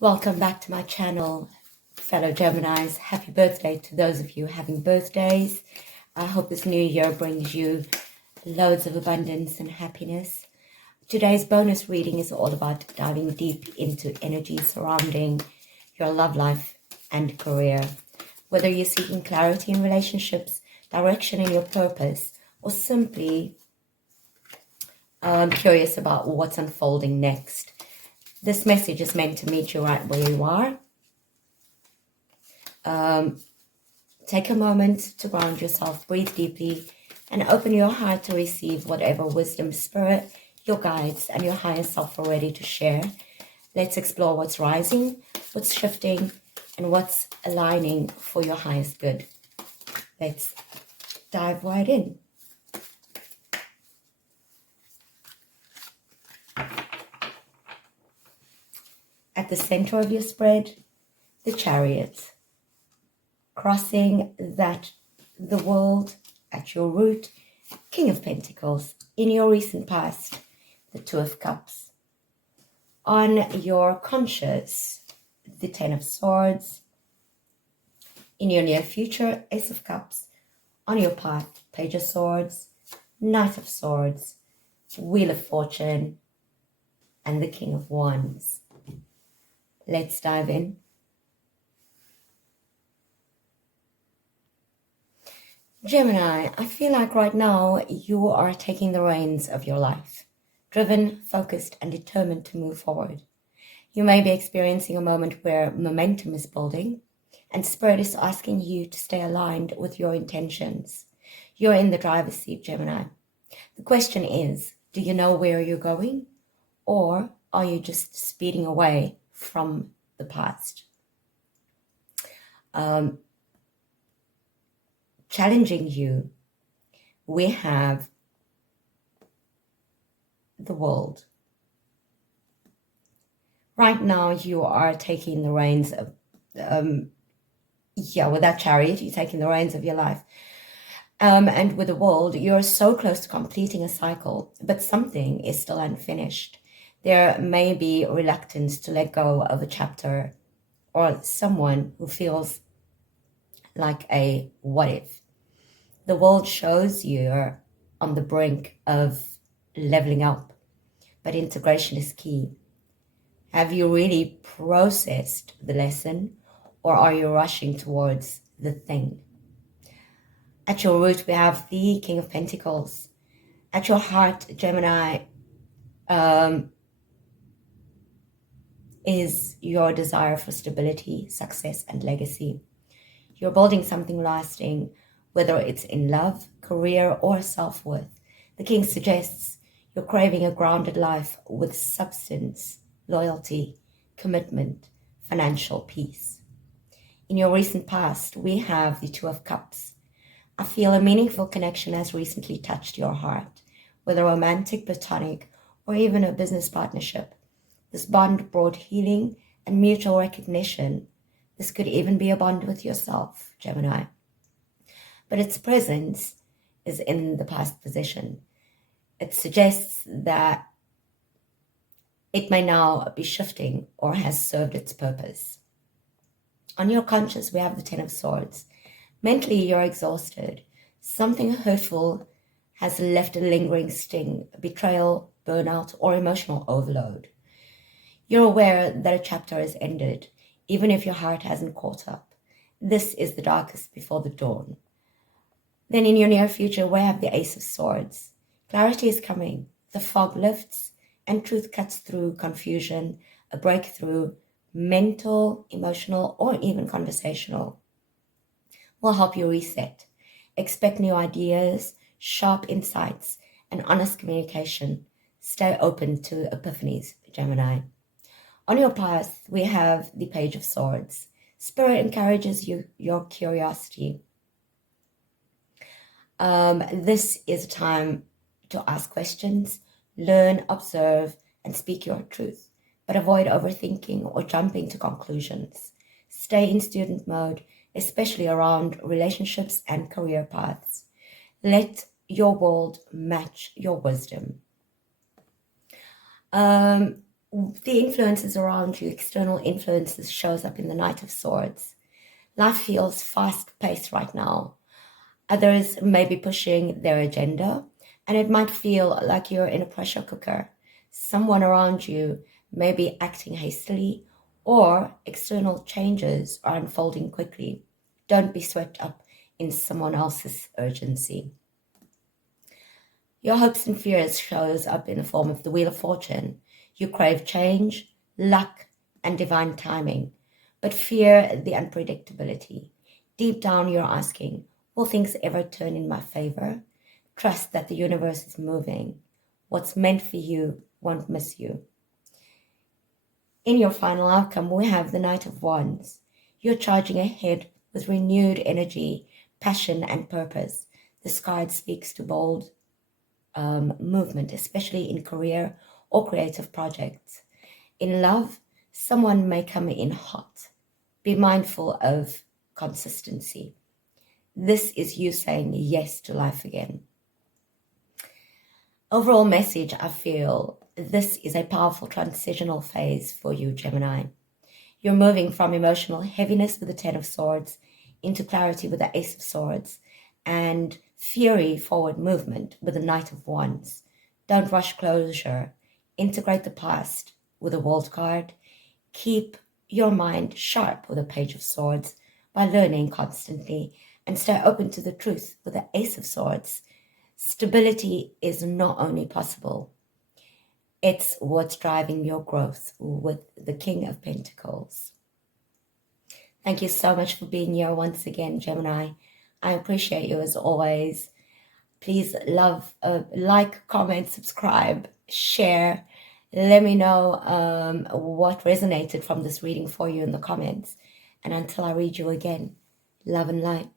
Welcome back to my channel, fellow Geminis. Happy birthday to those of you having birthdays. I hope this new year brings you loads of abundance and happiness. Today's bonus reading is all about diving deep into energy surrounding your love life and career. Whether you're seeking clarity in relationships, direction in your purpose, or simply curious about what's unfolding next, this message is meant to meet you right where you are. Take a moment to ground yourself, breathe deeply, and open your heart to receive whatever wisdom, spirit, your guides, and your higher self are ready to share. Let's explore what's rising, what's shifting, and what's aligning for your highest good. Let's dive right in. At the center of your spread, the Chariot, crossing the world at your root, King of Pentacles. In your recent past, the Two of Cups. On your conscious, the Ten of Swords. In your near future, Ace of Cups. On your path, Page of Swords, Knight of Swords, Wheel of Fortune, and the King of Wands. Let's dive in. Gemini, I feel like right now you are taking the reins of your life, driven, focused, and determined to move forward. You may be experiencing a moment where momentum is building, and Spirit is asking you to stay aligned with your intentions. You're in the driver's seat, Gemini. The question is, do you know where you're going, or are you just speeding away from the past? Challenging you, we have the world. Right now, you are taking the reins of, with that Chariot, you're taking the reins of your life. And with the world, you're so close to completing a cycle, but something is still unfinished. There may be reluctance to let go of a chapter or someone who feels like a what if. The world shows you're on the brink of leveling up, but integration is key. Have you really processed the lesson, or are you rushing towards the thing? At your root, we have the King of Pentacles. At your heart, Gemini, is your desire for stability, success, and legacy. You're building something lasting, whether it's in love, career, or self-worth. The King suggests you're craving a grounded life with substance, loyalty, commitment, financial peace. In your recent past, we have the Two of Cups. I feel a meaningful connection has recently touched your heart, whether romantic, platonic, or even a business partnership. This bond brought healing and mutual recognition. This could even be a bond with yourself, Gemini. But its presence is in the past position. It suggests that it may now be shifting or has served its purpose. On your conscious, we have the Ten of Swords. Mentally, you're exhausted. Something hurtful has left a lingering sting, betrayal, burnout, or emotional overload. You're aware that a chapter has ended, even if your heart hasn't caught up. This is the darkest before the dawn. Then in your near future, we have the Ace of Swords. Clarity is coming. The fog lifts and truth cuts through confusion, a breakthrough, mental, emotional, or even conversational, will help you reset. Expect new ideas, sharp insights, and honest communication. Stay open to epiphanies, Gemini. On your path, we have the Page of Swords. Spirit encourages your curiosity. This is a time to ask questions, learn, observe, and speak your truth, but avoid overthinking or jumping to conclusions. Stay in student mode, especially around relationships and career paths. Let your world match your wisdom. The influences around you, external influences, shows up in the Knight of Swords. Life feels fast-paced right now. Others may be pushing their agenda, and it might feel like you're in a pressure cooker. Someone around you may be acting hastily, or external changes are unfolding quickly. Don't be swept up in someone else's urgency. Your hopes and fears shows up in the form of the Wheel of Fortune. You crave change, luck, and divine timing, but fear the unpredictability. Deep down, you're asking, will things ever turn in my favor? Trust that the universe is moving. What's meant for you won't miss you. In your final outcome, we have the Knight of Wands. You're charging ahead with renewed energy, passion, and purpose. This card speaks to bold movement, especially in career or creative projects. In love, someone may come in hot. Be mindful of consistency. This is you saying yes to life again. Overall message, I feel this is a powerful transitional phase for you, Gemini. You're moving from emotional heaviness with the Ten of Swords into clarity with the Ace of Swords and fury forward movement with the Knight of Wands. Don't rush closure. Integrate the past with a World card. Keep your mind sharp with a Page of Swords by learning constantly, and stay open to the truth with the Ace of Swords. Stability is not only possible, it's what's driving your growth with the King of Pentacles. Thank you so much for being here once again, Gemini. I appreciate you as always. Please like, comment, subscribe, share. Let me know what resonated from this reading for you in the comments. And until I read you again, love and light.